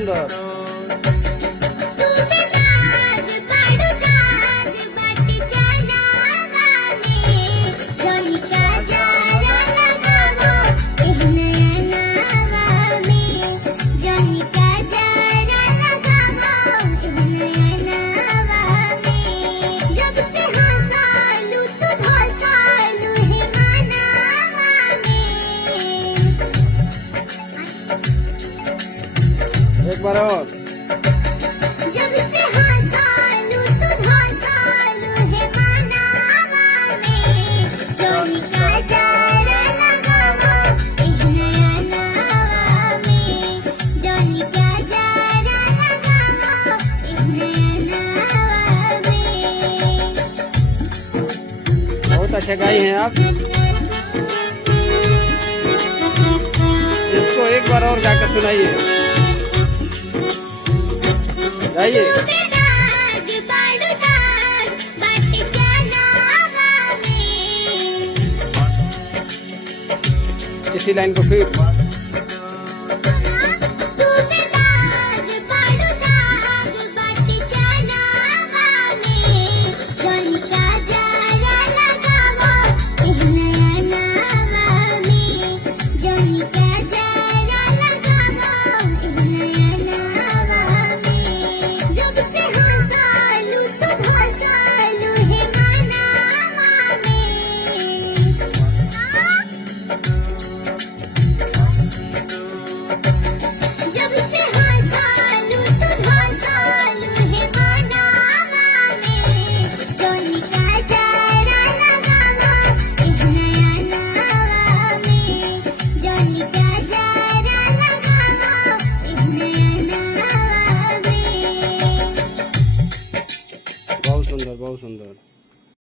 সুন্দর। एक बार और। जब से हंसालू तू धंसालू है मनावा में जोनी का जारा लगावा एक नया नावा में जोनी का जारा लगावा एक नया नावा में। बहुत अच्छा गाई हैं आप। इसको एक बार और गाकर सुनाइए। गाइए। इसी लाइन को फिर। बहुत सुंदर, बहुत सुंदर।